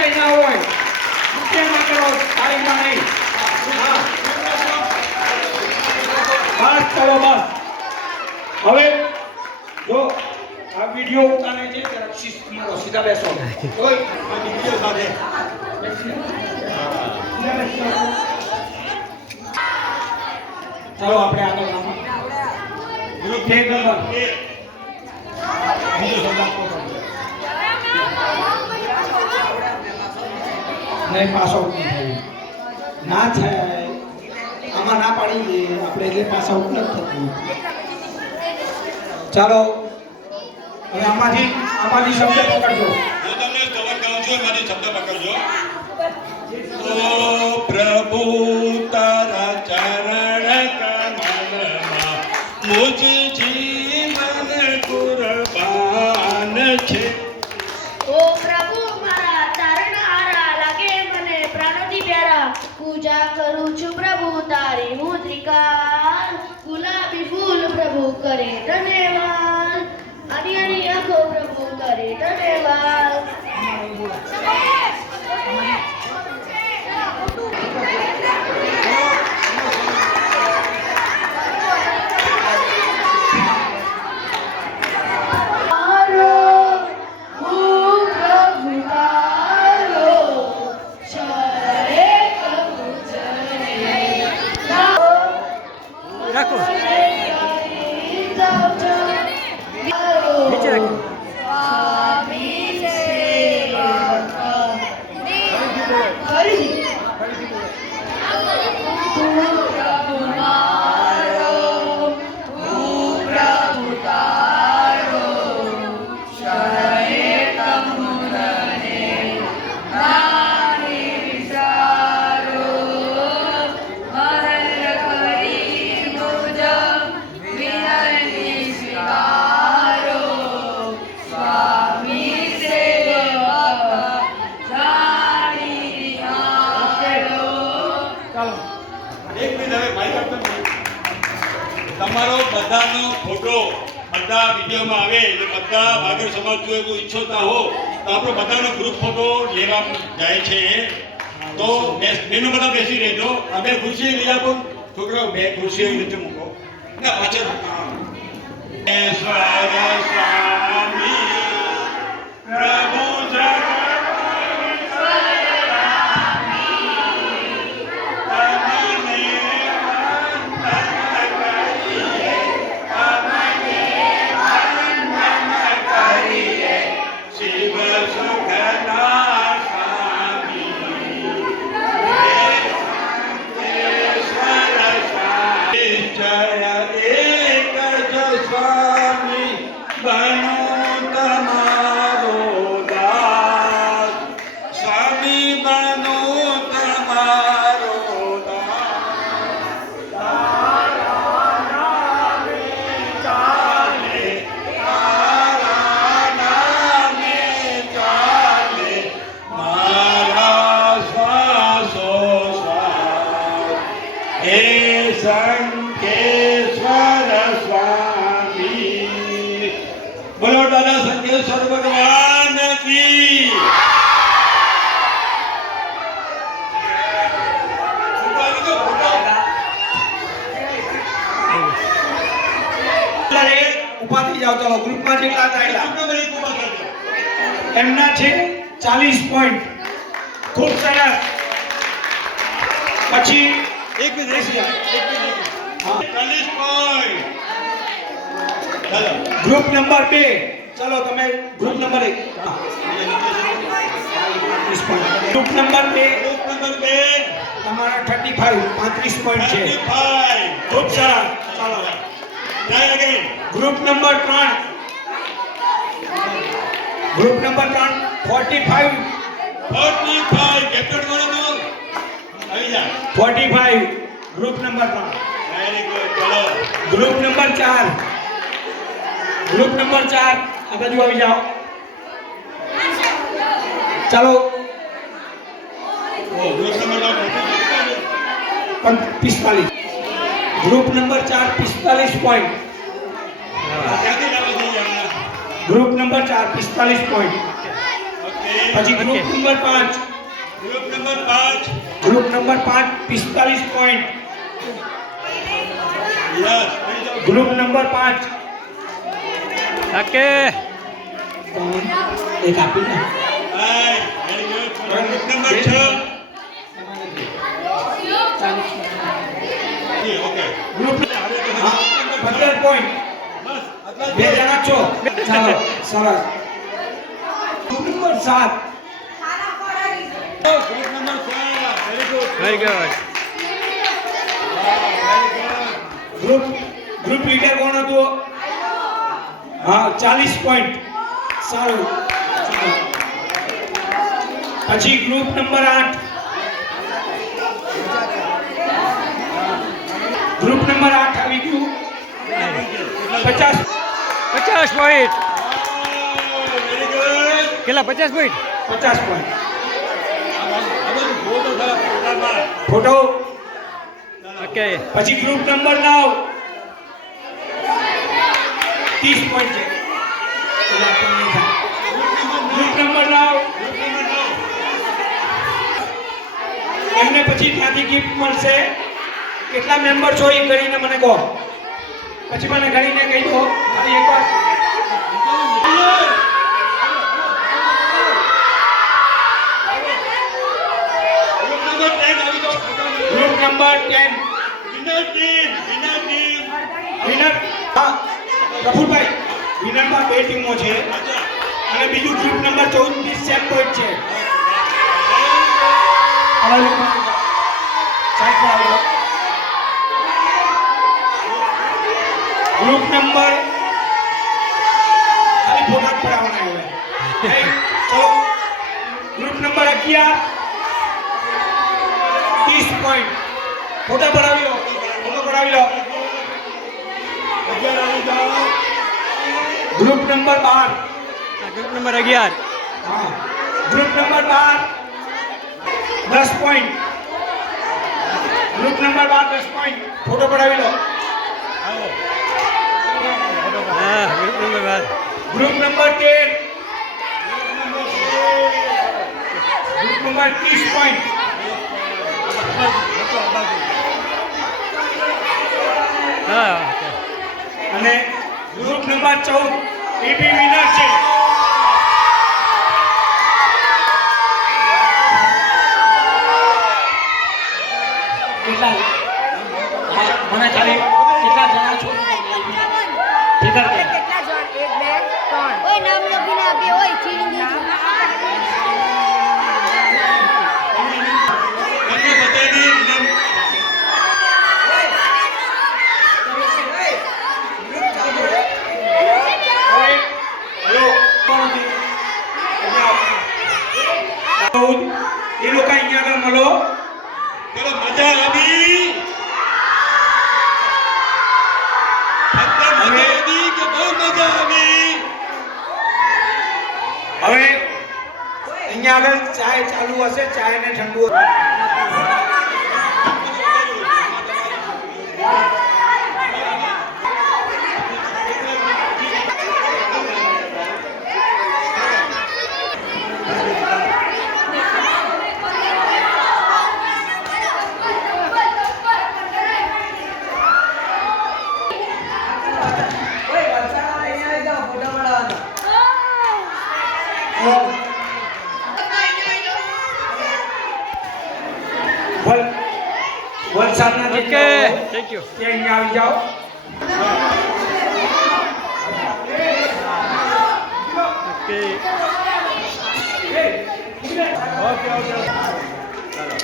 કઈ ના હોય નૃત્યમાં કરો તાળીમાં નહીં બસ ચલો બસ હવે જો આ વિડિયો ઉતારે છે ત્યારે શિસ્તમાં સીધા બેસો કોઈ આ વિડિયો સાથે ચાલો આપણે આગળ નામો ગ્રુપ ટેક નંબર બીજો શબ્દ આપો નહીં પાસ આઉટ નહીં થાય ના થાય આમાં ના પાડી દે આપણે એટલે પાસ આઉટ નથી થતું ચાલો હવે આમાંથી શબ્દ પકડજો હું તમને સ્તવન કહું છું એમાંથી શબ્દ પકડજો ઓ પ્રભુ તારા ચરણ કમલમાં મુજ જીવન કુરબાન છે ઓ પ્રભુ મારા ચરણ આરા લાગે મને પ્રાણોથી પ્યારા પૂજા કરું છું પ્રભુ તારી મુદ્રિકા ગુલાબી ફૂલ પ્રભુ કરે ધન્યવાદ આની આની આંખો પ્રભુ કરે ધન્યવાદ રાખો નીચે રાખો તમારો બધાનો ફોટો બધા વિડીયોમાં આવે એટલે બધા વાગડ સમાજ જો એવું ઈચ્છતા હો તો આપણો બધાનો ગ્રુપ ફોટો લેવા જાય છે તો બેનો બધા બેસી રહેજો આ બે ખુરશી લઈ આપો છોકરાઓ બે ખુરશી એવી રીતે મૂકો ના પાછળ સ્વામી પ્રભુ बोलो दादा संकेश्वर भगवान की ઉભા થઈ જાઓ ચાલો ગ્રુપમાં જેટલા ચાલ્યા એમના છે 40 પોઈન્ટ ખૂબ સરસ પછી એક મિનિટ 40 પોઈન્ટ ગ્રુપ નંબર 2 ચલો તમે ગ્રુપ નંબર 1 ગ્રુપ નંબર 2 તમારા 35 પોઈન્ટ છે 35 ખૂબ સરસ ચાલો try again group number 3 group number 3 45 captain કોણ હતું આવી જા 45 ગ્રુપ નંબર 3 વેરી ગુડ ચલો ગ્રુપ નંબર 4 ગ્રુપ નંબર 4 આ બાજુ આવી જાઓ ચાલો ઓ group number 45 group number 4 45 point ક્યાંથી લાવો છો અહીંયા ગ્રુપ નંબર 4 45 પોઈન્ટ ઓકે પછી group number 5 group number 5 group number 5 45 point. Yes group number 5 okay એક આપી દે. Very good group number 6 okay group 15 point. બસ આટલા જ બે જણા છો. ચાલો સરસ. Group number 7 group number 7 very good very good group leader કોણ હતું? હા 40 પોઈન્ટ. સારું. પછી ગ્રુપ નંબર 8 ગ્રુપ નંબર 8 આવી ગયું 50 50 પોઈન્ટ વેરી ગુડ કેટલા 50 પોઈન્ટ 50 પોઈન્ટ. હવે ફોટો થા ફોટો. ઓકે પછી ગ્રુપ નંબર 9 30 પોઈન્ટ છે. ગ્રુપ નંબર 9 એમને પછી ત્યાંથી ગિફ્ટ મળશે. કેટલા મેમ્બર છો એ ગણીને મને કહો. પછી મને ગણીને કહી દો. ખાલી એકવાર ગ્રુપ નંબર 10 વિનર. હા પ્રફુલભાઈ, વિનરમાં 2 ટીમો છે અને બીજું ગ્રુપ નંબર 14 30 સેમ પોઈન્ટ છે. આવા લોકો સાઈડમાં આવી જાઓ. ગ્રુપ નંબર ખાલી ફોટા જ પડાવવાના હવે. ચલો ગ્રુપ નંબર 11 30 પોઈન્ટ. ફોટા પડાવી લો. ફોટો પડાવી લો. ગ્રુપ નંબર 12 ગ્રુપ નંબર 11 હા group number 12 10 point. Group number 12 10 point. Photo પડાવી લો. હા group number 12 group number 13 group number 30 point. હા ઓકે અને ગ્રુપ નંબર 14 એ બી વિનર છે. કેટલા? હા, મને ખાલી કેટલા જણા છો? ફિગર કહો. કેટલા જણ 1 2 3 ઓય નામ લખીને આપીએ. ઓય ચીની બંને બધાની નામ હેલો એ લોકો અહીંયા આગળ મળો. ચલો મજા આવી ફક્ત મજા આવી કે બહુ મજા આવી હવે અહીંયા આગળ ચાય ચાલુ હશે. ચાય ને ઠંડુ વલસાડના જે ઓકે થેન્ક યુ તે અહીંયા આવી જાઓ. Okay okay okay. ચાલો.